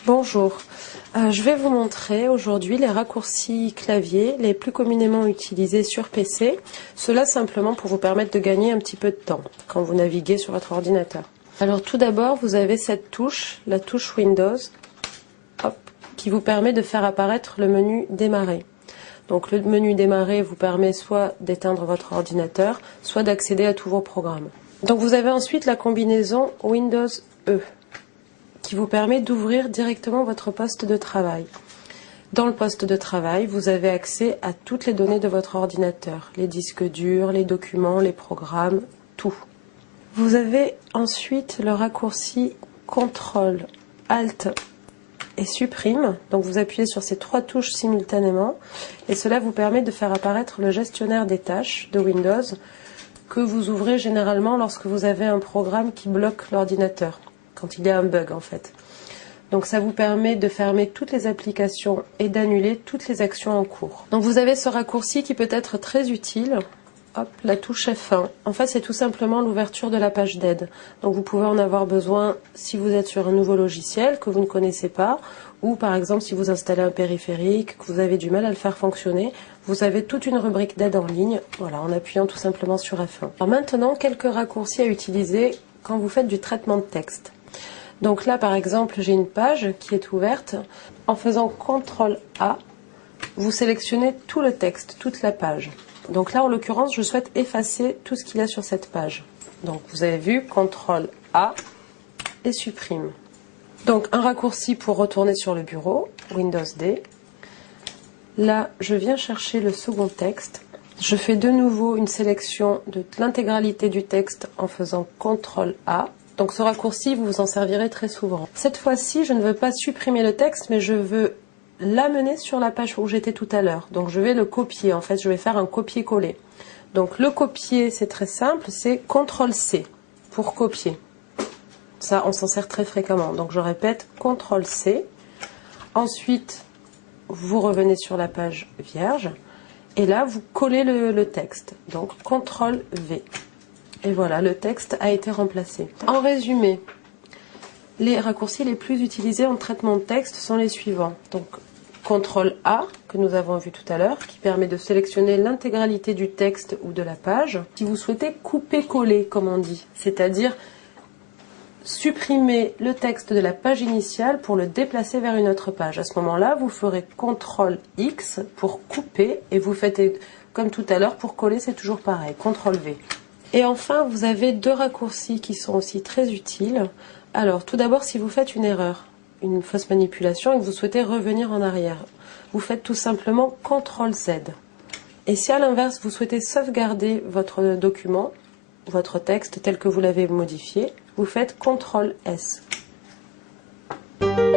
Bonjour, je vais vous montrer aujourd'hui les raccourcis clavier les plus communément utilisés sur PC, cela simplement pour vous permettre de gagner un petit peu de temps quand vous naviguez sur votre ordinateur. Alors tout d'abord, vous avez cette touche, la touche Windows, hop, qui vous permet de faire apparaître le menu démarrer. Donc le menu démarrer vous permet soit d'éteindre votre ordinateur, soit d'accéder à tous vos programmes. Donc vous avez ensuite la combinaison Windows E, qui vous permet d'ouvrir directement votre poste de travail. Dans le poste de travail, vous avez accès à toutes les données de votre ordinateur, les disques durs, les documents, les programmes, tout. Vous avez ensuite le raccourci CTRL, ALT et supprime, donc vous appuyez sur ces trois touches simultanément et cela vous permet de faire apparaître le gestionnaire des tâches de Windows que vous ouvrez généralement lorsque vous avez un programme qui bloque l'ordinateur, quand il y a un bug en fait. Donc ça vous permet de fermer toutes les applications et d'annuler toutes les actions en cours. Donc vous avez ce raccourci qui peut être très utile. Hop, la touche F1. En fait, c'est tout simplement l'ouverture de la page d'aide. Donc vous pouvez en avoir besoin si vous êtes sur un nouveau logiciel que vous ne connaissez pas, ou par exemple si vous installez un périphérique, que vous avez du mal à le faire fonctionner, vous avez toute une rubrique d'aide en ligne, voilà, en appuyant tout simplement sur F1. Alors maintenant, quelques raccourcis à utiliser quand vous faites du traitement de texte. Donc là, par exemple, j'ai une page qui est ouverte. En faisant CTRL A, vous sélectionnez tout le texte, toute la page. Donc là, en l'occurrence, je souhaite effacer tout ce qu'il y a sur cette page. Donc vous avez vu, CTRL A et supprime. Donc un raccourci pour retourner sur le bureau, Windows D. Là, je viens chercher le second texte. Je fais de nouveau une sélection de l'intégralité du texte en faisant CTRL A. Donc ce raccourci, vous vous en servirez très souvent. Cette fois-ci, je ne veux pas supprimer le texte, mais je veux l'amener sur la page où j'étais tout à l'heure. Donc je vais le copier, en fait, je vais faire un copier-coller. Donc le copier, c'est très simple, c'est CTRL-C pour copier. Ça, on s'en sert très fréquemment. Donc je répète, CTRL-C. Ensuite, vous revenez sur la page vierge. Et là, vous collez le texte. Donc CTRL-V. Et voilà, le texte a été remplacé. En résumé, les raccourcis les plus utilisés en traitement de texte sont les suivants. Donc, CTRL A, que nous avons vu tout à l'heure, qui permet de sélectionner l'intégralité du texte ou de la page. Si vous souhaitez couper-coller, comme on dit, c'est-à-dire supprimer le texte de la page initiale pour le déplacer vers une autre page. À ce moment-là, vous ferez CTRL X pour couper et vous faites comme tout à l'heure pour coller, c'est toujours pareil, CTRL V. Et enfin, vous avez deux raccourcis qui sont aussi très utiles. Alors, tout d'abord, si vous faites une erreur, une fausse manipulation et que vous souhaitez revenir en arrière, vous faites tout simplement CTRL Z. Et si à l'inverse, vous souhaitez sauvegarder votre document, votre texte tel que vous l'avez modifié, vous faites CTRL S.